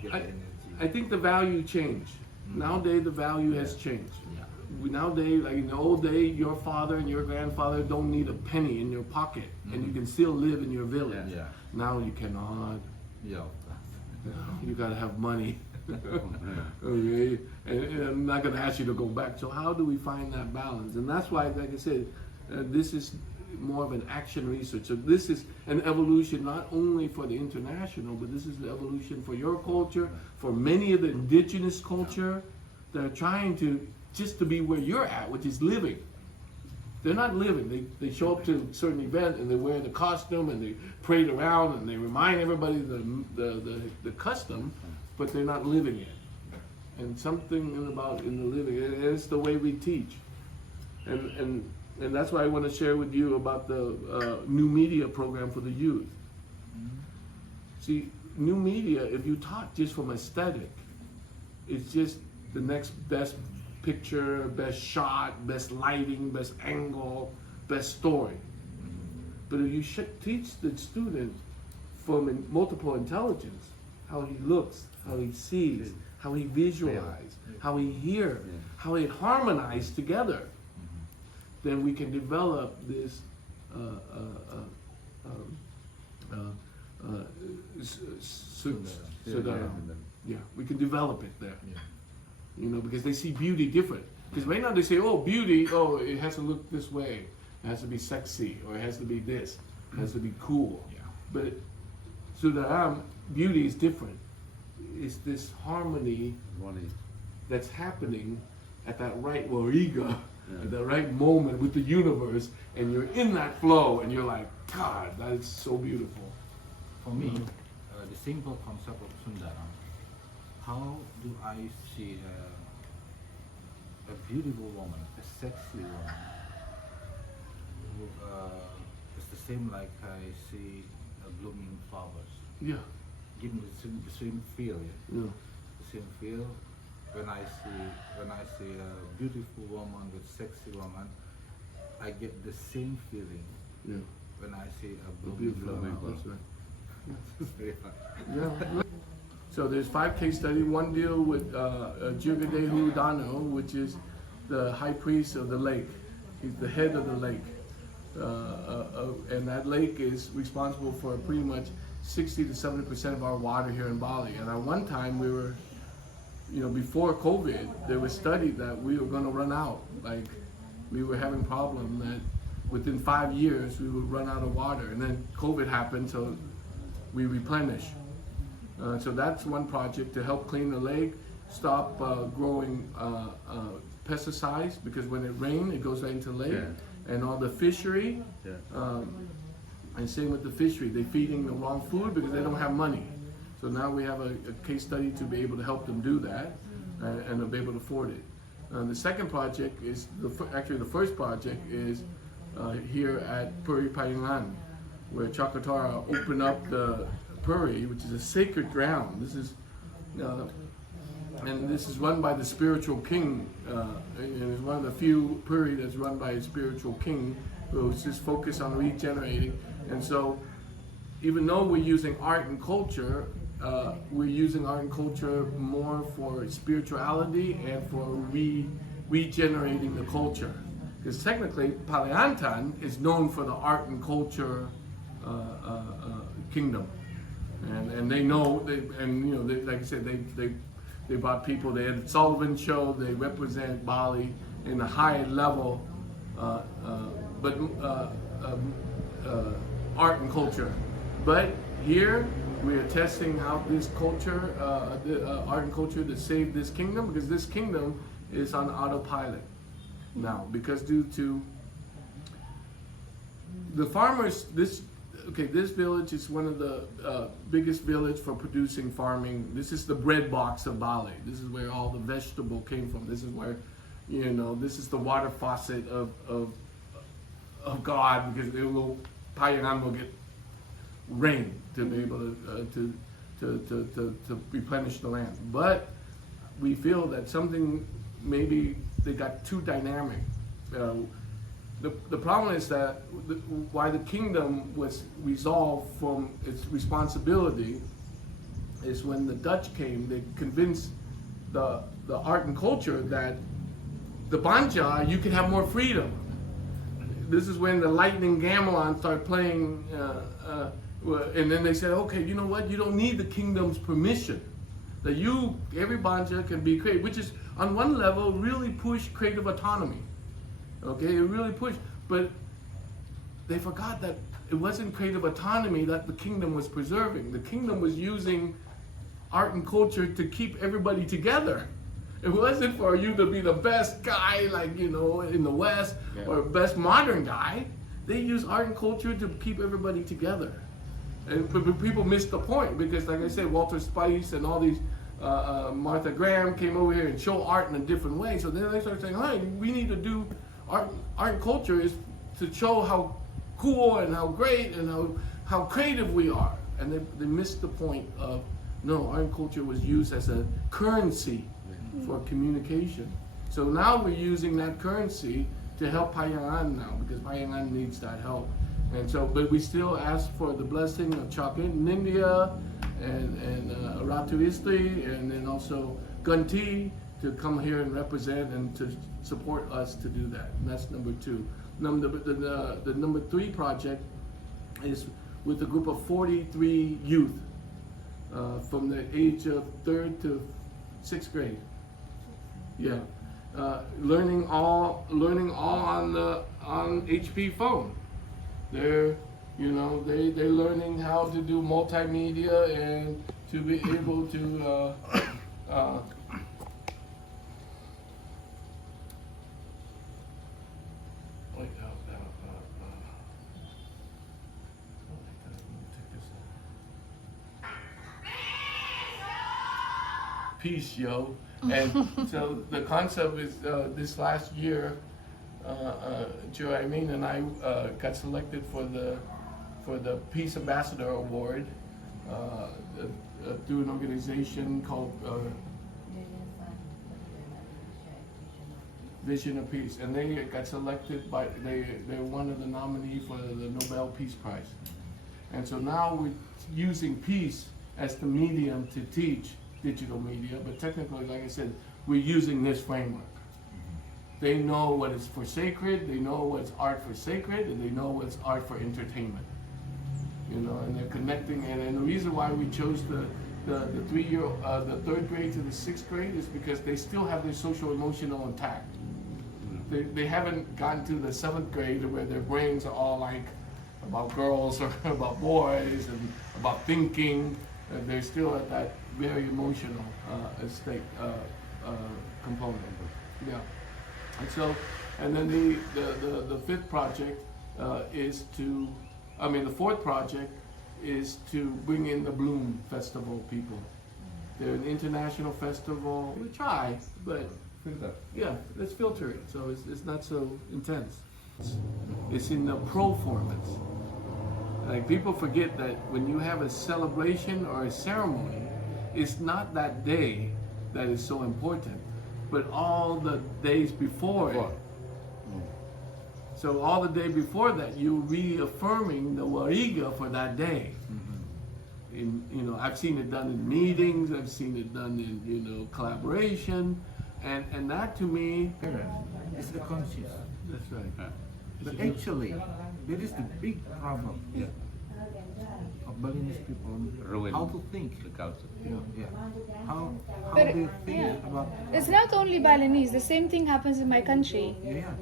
get I, the energy. I think the value changed. Nowadays the value has changed. Nowadays, like in the old day, your father and your grandfather don't need a penny in your pocket, and you can still live in your village. Yeah. Now you cannot. Yeah. You gotta have money. Okay, and I'm not gonna ask you to go back. So how do we find that balance? And that's why, like I said, this is more of an action research. So this is an evolution not only for the international, but this is the evolution for your culture, for many of the indigenous culture that are trying to just to be where you're at, which is living. They're not living. They show up to a certain event and they wear the costume and they parade around and they remind everybody the custom, but they're not living it. And something about in the living, and it's the way we teach. And that's why I want to share with you about the new media program for the youth. See, new media, if you talk just from aesthetic, it's just the next best picture, best shot, best lighting, best angle, best story. But if you should teach the student from multiple intelligence, how he looks, how he sees, how he visualizes, how he hears, how it harmonizes together, then we can develop this yeah, we can develop it there. You know, because they see beauty different. Because right now they say, oh, beauty, oh, it has to look this way. It has to be sexy, or it has to be this. It has to be cool. But Sudaram, beauty is different. It's this harmony that's happening at that right wariga, at the right moment with the universe, and you're in that flow, and you're like, God, that is so beautiful. For me, the simple concept of Sundaram, how do I see a beautiful woman, a sexy woman, who, it's the same like I see blooming flowers. Yeah. Give me the same feel, Yeah. the same feel. When I see a beautiful woman with sexy woman, I get the same feeling. Yeah. When I see a Beautiful. blooming That's flower. right. Yeah. So there's 5 case studies. One deal with Jugadehu Dano, which is the high priest of the lake. He's the head of the lake. And that lake is responsible for pretty much 60 to 70% of our water here in Bali. And at one time we were, you know, before COVID, there was studied that we were going to run out. Like, we were having problem that within 5 years we would run out of water. And then COVID happened, so we replenish. So that's one project to help clean the lake, stop growing pesticides, because when it rains, it goes right into the lake. And all the fishery, and same with the fishery, they're feeding the wrong food because they don't have money. So now we have a case study to be able to help them do that, and they'll be able to afford it. The second project is, actually the first project is here at Puri Payangan, where Chakatara opened up the Puri, which is a sacred ground. This is, and this is run by the spiritual king, and it's one of the few Puri that's run by a spiritual king who's just focused on regenerating. And so, even though we're using art and culture, we're using art and culture more for spirituality and for regenerating the culture. Because technically, Paliantan is known for the art and culture kingdom. And they know, like I said, they brought people. They had the Sullivan Show. They represent Bali in a high level, but art and culture. But here we are testing out this culture, art and culture, to save this kingdom, because this kingdom is on autopilot now, because due to the farmers. This village is one of the biggest village for producing farming. This is the bread box of Bali. This is where all the vegetable came from. This is where, this is the water faucet of God, because Payangan will get rain to be able to replenish the land. But we feel that something, maybe they got too dynamic. The problem is that why the kingdom was resolved from its responsibility is when the Dutch came, they convinced the art and culture that the banja, you can have more freedom. This is when the lightning gamelan started playing, and then they said, okay, you know what? You don't need the kingdom's permission. That every banja can be creative, which is on one level really pushed creative autonomy. Okay, it really pushed, but they forgot that it wasn't creative autonomy that the kingdom was preserving. The kingdom was using art and culture to keep everybody together. It wasn't for you to be the best guy, like, you know, in the West, or best modern guy. They use art and culture to keep everybody together. And but people missed the point because, like I said, Walter Spice and all these, Martha Graham came over here and show art in a different way. So then they started saying, hey, we need to do art and culture is to show how cool and how great and how creative we are. And they missed the point of, no, art and culture was used as a currency for communication. So now we're using that currency to help Payangan now, because Payangan needs that help. And so, but we still ask for the blessing of Chocolate in India and Ratu Istri, and then also Gunti to come here and represent and to support us to do that. And that's number two. The number three project is with a group of 43 youth from the age of 3rd to 6th grade. Yeah, learning all on HP phone. They're learning how to do multimedia and to be able to peace, yo. And so the concept is this last year, Joe Amin and I got selected for the Peace Ambassador Award through an organization called Vision of Peace, and they got selected they're one of the nominees for the Nobel Peace Prize. And so now we're using peace as the medium to teach digital media, but technically, like I said, we're using this framework. They know what is for sacred, they know what's art for sacred, and they know what's art for entertainment. You know, and they're connecting, and the reason why we chose the 3rd grade to the 6th grade is because they still have their social emotional intact. They haven't gotten to the 7th grade where their brains are all like about girls or about boys and about thinking. They're still at that very emotional state component. Yeah. And so, and then the 5th project is to, the 4th project is to bring in the Bloom Festival people. They're an international festival. We try, but yeah, let's filter it so it's not so intense. It's in the performance. Like, people forget that when you have a celebration or a ceremony, it's not that day that is so important, but all the days before it. So all the day before that, you're reaffirming the wariga for that day. I've seen it done in meetings, I've seen it done in collaboration, and that to me, It's the conscious. that's right. But actually, there is the big problem of Balinese people. Ruin How to think. the culture. Yeah. How But they think about. It's not only Balinese, the same thing happens in my country.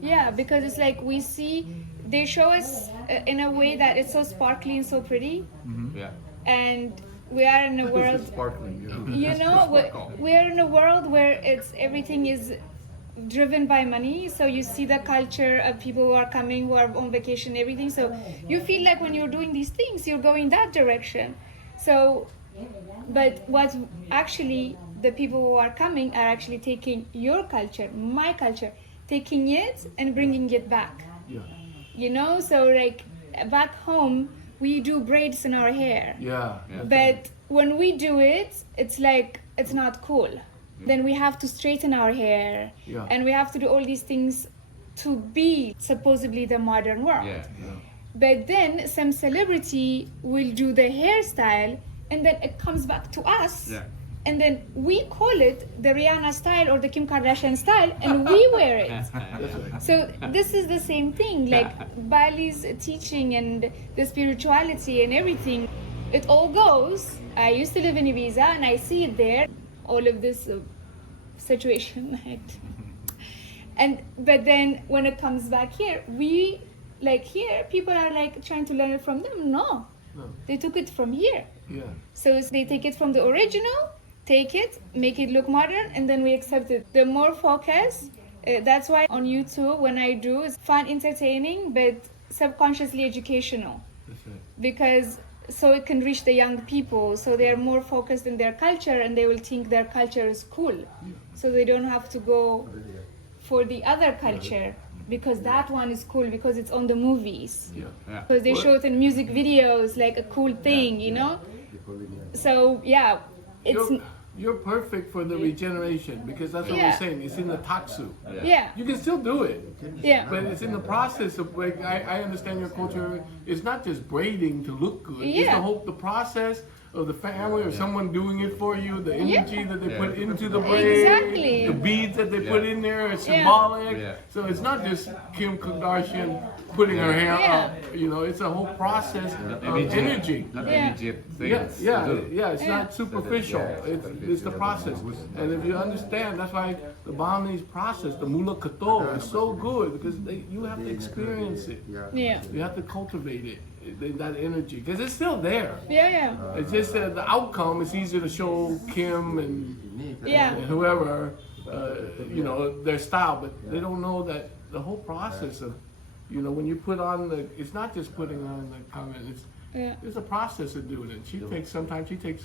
Yeah. Because it's like we see, they show us in a way that it's so sparkly and so pretty, Yeah. and we are in a world, Sparkling, we are in a world where everything is driven by money. So you see the culture of people who are coming, who are on vacation, everything. So you feel like when you're doing these things, you're going that direction. So, but what's actually, the people who are coming are actually taking your culture, my culture, taking it and bringing it back. Yeah. So like back home, we do braids in our hair. Yeah. But when we do it, it's like, it's not cool. Then we have to straighten our hair, Yeah. and we have to do all these things to be supposedly the modern world. Yeah. But then some celebrity will do the hairstyle and then it comes back to us. Yeah. And then we call it the Rihanna style or the Kim Kardashian style, and we wear it. So this is the same thing, like Bali's teaching and the spirituality and everything. It all goes. I used to live in Ibiza, and I see it there. All of this situation, but then when it comes back here, we like here people are like trying to learn it from them. No, they took it from here. Yeah. So they take it from the original, take it, make it look modern, and then we accept it. The more focus, that's why on YouTube when I do, it's fun, entertaining, but subconsciously educational. That's right. Because so it can reach the young people, so they're more focused in their culture and they will think their culture is cool. So they don't have to go for the other culture because that one is cool because it's on the movies. Yeah. Yeah. Because they show it in music videos like a cool thing, you know? So yeah, it's You're perfect for the regeneration because that's what Yeah. we're saying. It's in the taksu. yeah, You can still do it, yeah. but it's in the process of like I understand your culture. It's not just braiding to look good. It's Yeah. the whole the process of the family or someone doing it for you. The energy that they put into the braid, Exactly. the beads that they put in there are Yeah. symbolic. Yeah. So it's not just Kim Kardashian putting her hair Yeah. up. You know, it's a whole process of Immediate- energy. Not Yeah. immediate Yeah, things. yeah, to do. yeah. It's Yeah. not superficial. It's the process. And if you understand, that's why the Balinese process, the mula kato, is so good because you have to experience it. Yeah, You have to cultivate it, that energy, because it's still there. yeah. It's just that the outcome is easier to show Kim and Yeah. whoever, their style, but they don't know that the whole process of, when you put on it's not just putting on the comment, Yeah. it's a process of doing it. Sometimes she takes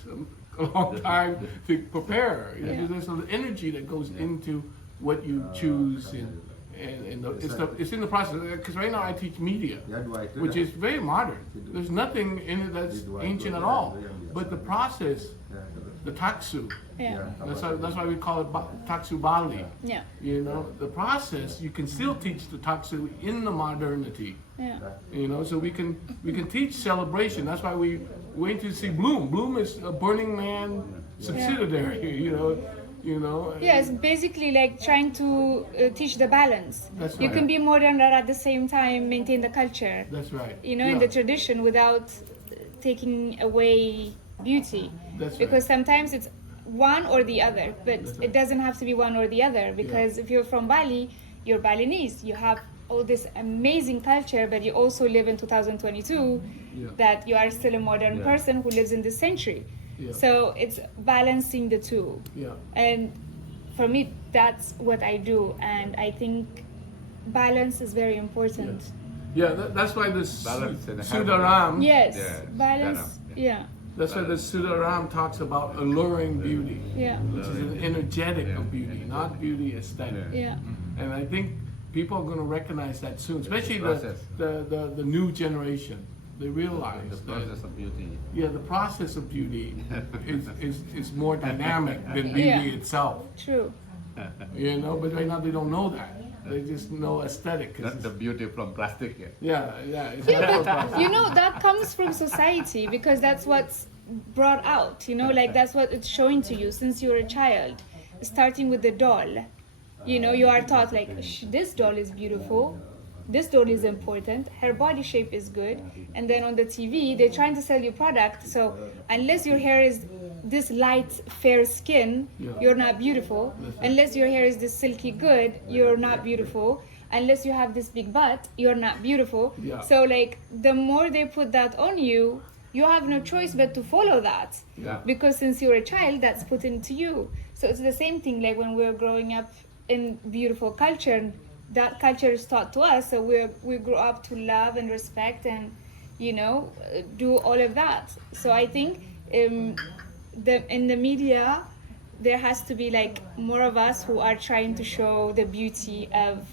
a long time to prepare. Yeah. There's an energy that goes into what you choose, and it's in the process. Because right now I teach media, which is very modern. There's nothing in it that's ancient at all. But the process, the taksu, Yeah, that's why we call it taksu Bali. yeah, The process, you can still teach the taksu in the modernity. yeah. So we can teach celebration. That's why we went to see Bloom. Bloom is a Burning Man subsidiary. Yeah, it's basically like trying to teach the balance. That's You right. can be modern but at the same time maintain the culture, That's right. in the tradition without taking away beauty. That's right. Because sometimes it's one or the other, but it doesn't have to be one or the other. Because if you're from Bali, you're Balinese. You have all this amazing culture, but you also live in 2022 that you are still a modern person who lives in this century. Yeah. So it's balancing the two. Yeah. And for me, that's what I do. And I think balance is very important. Yeah, that's why the Balance and Sudaram. Yes, Yeah, balance. Yeah, That's why the Sudaram talks about alluring beauty, yeah, which is an energetic of beauty, not beauty aesthetic. yeah, And I think people are going to recognize that soon, especially Process. the new generation. They realize The that process of beauty. the process of beauty is more dynamic than beauty Yeah. itself. true. But right now they don't know that. They just know aesthetic. 'cause Not the beauty from plastic. yeah, it's Yeah, not but process. that comes from society because that's what's brought out, like that's what it's showing to you since you're a child. Starting with the doll, you are taught like this doll is beautiful, this doll is important, her body shape is good, and then on the TV they're trying to sell you product. So unless your hair is this light fair skin, you're not beautiful. Unless your hair is this silky good, you're not beautiful. Unless you have this big butt, you're not beautiful. Yeah. So like the more they put that on you, you have no choice but to follow that. Yeah. Because since you're a child, that's put into you. So it's the same thing like when we're growing up in beautiful culture, that culture is taught to us. So we grow up to love and respect and do all of that. So I think in the media there has to be like more of us who are trying to show the beauty of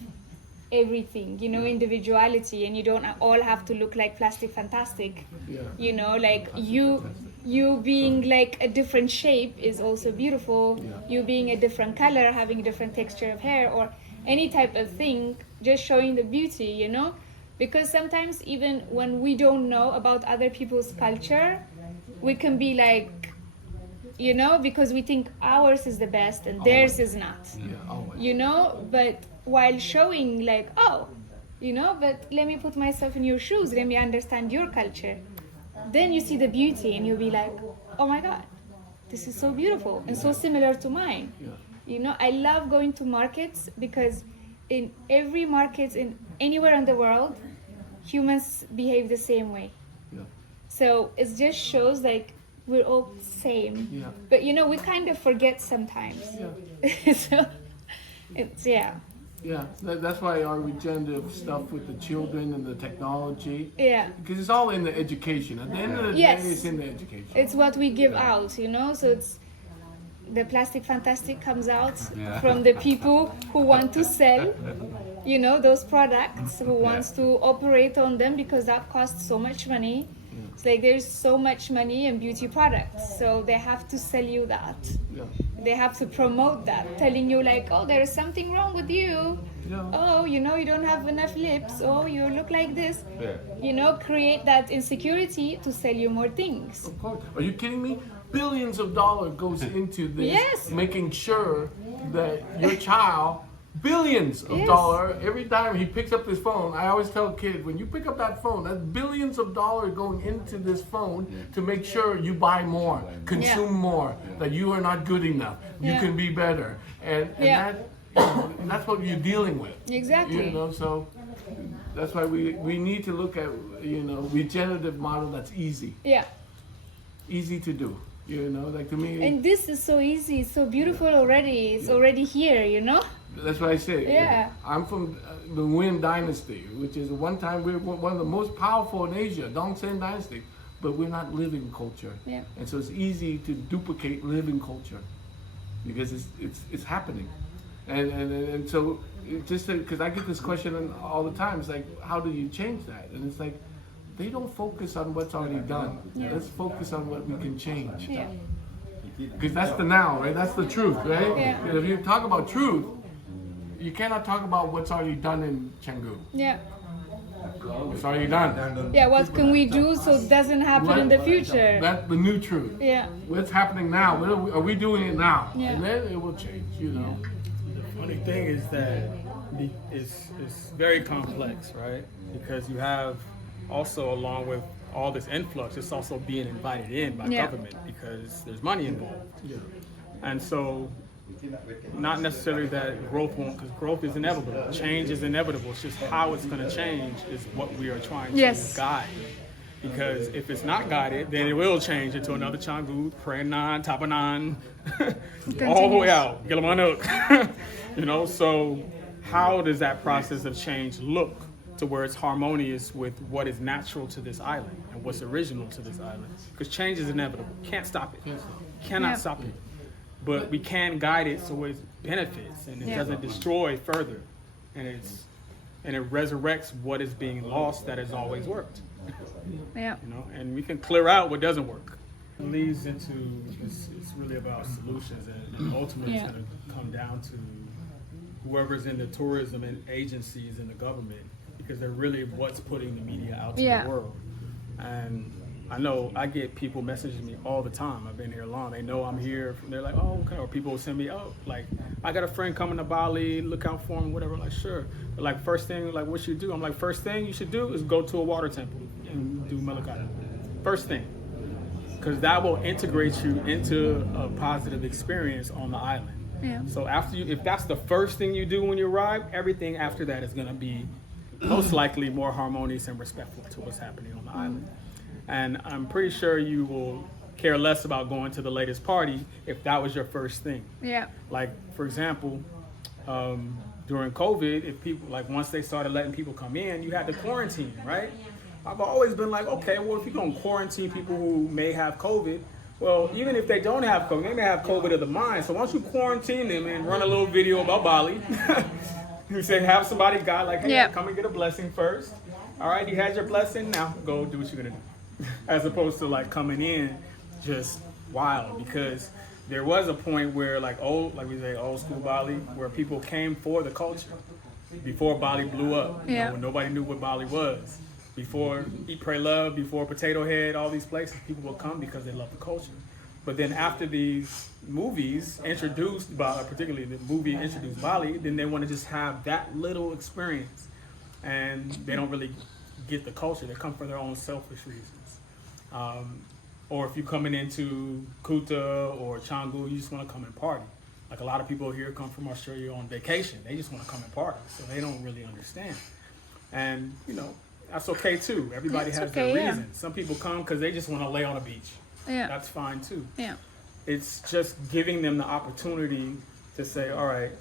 everything, individuality, and you don't all have to look like plastic fantastic. Like you being like a different shape is also beautiful. You being a different color, having a different texture of hair or any type of thing, just showing the beauty, because sometimes even when we don't know about other people's culture, we can be like, you know, because we think ours is the best and theirs is not. Yeah, always. You know, but while showing like, oh, you know, but let me put myself in your shoes, let me understand your culture. Then you see the beauty and you'll be like, oh my God, this is so beautiful and so similar to mine. Yeah. You know, I love going to markets because in every market, in anywhere in the world, humans behave the same way. Yeah. So it just shows like we're all same. Yeah. But you know, we kind of forget sometimes. Yeah. So it's, yeah. Yeah, that's why our regenerative stuff with the children and the technology, Yeah. because it's all in the education. At the end of the Yes. day, it's in the education. It's what we give out, you know? So it's the plastic fantastic comes out from the people who want to sell, you know, those products, who wants to operate on them because that costs so much money. It's like there's so much money in beauty products, so they have to sell you that. Yeah. They have to promote that, telling you like, oh, there is something wrong with you. Yeah. Oh, you know, you don't have enough lips. Oh, you look like this. Yeah. You know, create that insecurity to sell you more things. Of course. Are you kidding me? Billions of dollars goes into this, Yes. making sure that your child, billions of Yes. dollars, every time he picks up this phone, I always tell kids, when you pick up that phone, that's billions of dollars going into this phone to make sure you buy more, consume more, that you are not good enough, you Yeah. can be better. And Yeah. that, you know, and that's what you're dealing with. Exactly. You know, so that's why we need to look at, you know, regenerative model that's easy to do. You know, like to me, And this is so easy, so beautiful already. It's already here, you know? that's what I say. Yeah. I'm from the Nguyen dynasty, which is one time we were one of the most powerful in Asia, Dongsen dynasty, but we're not living culture. Yeah. And so it's easy to duplicate living culture because it's happening. And so it just because I get this question all the time, it's like, how do you change that? And it's like, they don't focus on what's already done. Let's focus on what we can change. Yeah. Because that's the now, right? That's the truth, right? Yeah. If you talk about truth, you cannot talk about what's already done in Canggu. Yeah. It's already done. Yeah, what can we do so it doesn't happen in the future? That's the new truth. Yeah. What's happening now? What are we doing it now? Yeah. And then it will change, you know. The funny thing is that it's very complex, right? Because you have also, along with all this influx, it's also being invited in by Yeah. government because there's money involved. Yeah. And so, not necessarily that growth won't, because growth is inevitable. Change is inevitable. It's just how it's going to change is what we are trying to Yes. guide. Because if it's not guided, then it will change into another Canggu, Prenan, Tabanan, all the way out, Gilmanuk. You know, so how does that process of change look to where it's harmonious with what is natural to this island and what's original to this island? Because change is inevitable. Can't stop it. Cannot Yeah. stop it. But we can guide it so it benefits and it Yeah. doesn't destroy further. And it resurrects what is being lost that has always worked. Yeah. You know, and we can clear out what doesn't work. It leads into it's really about solutions, and ultimately Yeah. it's going to come down to whoever's in the tourism and agencies in the government, because they're really what's putting the media out to Yeah. the world. And I know I get people messaging me all the time. I've been here long. They know I'm here. They're like, oh, okay. Or people will send me, oh, like, I got a friend coming to Bali. Look out for him, whatever. I'm like, sure. But like, first thing, like, what should you do? I'm like, first thing you should do is go to a water temple and do Malakata. First thing. Because that will integrate you into a positive experience on the island. Yeah. So after if that's the first thing you do when you arrive, everything after that is going to be most likely more harmonious and respectful to what's happening on the island. And I'm pretty sure you will care less about going to the latest party if that was your first thing. Yeah. Like, for example, during COVID, if people, like once they started letting people come in, you had to quarantine, right? I've always been like, okay, well, if you're going to quarantine people who may have COVID, well, even if they don't have COVID, they may have COVID of the mind. So once you quarantine them and run a little video about Bali, you say, have somebody guide, like, hey, Yeah. come and get a blessing first. All right, you had your blessing, now go do what you're going to do. As opposed to like coming in just wild, because there was a point where like we say old school Bali, where people came for the culture before Bali blew up, you know, Yeah. when nobody knew what Bali was. Before Eat, Pray, Love, before Potato Head, all these places, people will come because they love the culture. But then after these movies introduced, particularly the movie introduced Bali, then they want to just have that little experience, and they don't really get the culture. They come for their own selfish reasons. Or if you're coming into Kuta or Canggu, you just want to come and party. Like a lot of people here come from Australia on vacation. They just want to come and party, so they don't really understand. And, you know, that's okay too. Everybody That's has okay, their yeah. reason. Some people come because they just want to lay on a beach. Yeah. That's fine too. Yeah. It's just giving them the opportunity to say, all right,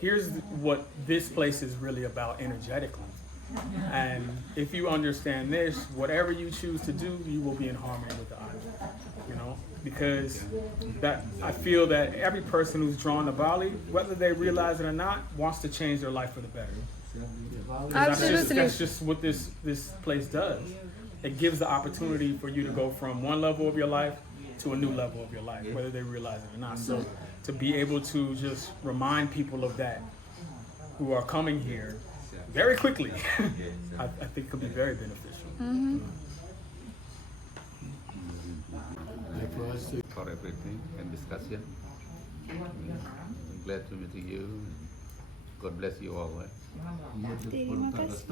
here's what this place is really about energetically. And if you understand this, whatever you choose to do, you will be in harmony with the island. You know, because that I feel that every person who's drawn to Bali, whether they realize it or not, wants to change their life for the better. Absolutely. That's just what this place does. It gives the opportunity for you to go from one level of your life to a new level of your life, whether they realize it or not. So to be able to just remind people of that who are coming here very quickly, I think could be very beneficial. Like for us to For everything and discussion. I'm glad to meet you. God bless you all. Terima kasih.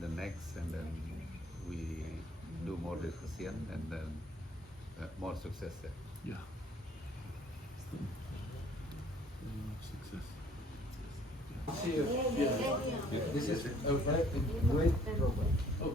The next, and then we do more discussion, and then more success there. yeah. Success. This is a very great program.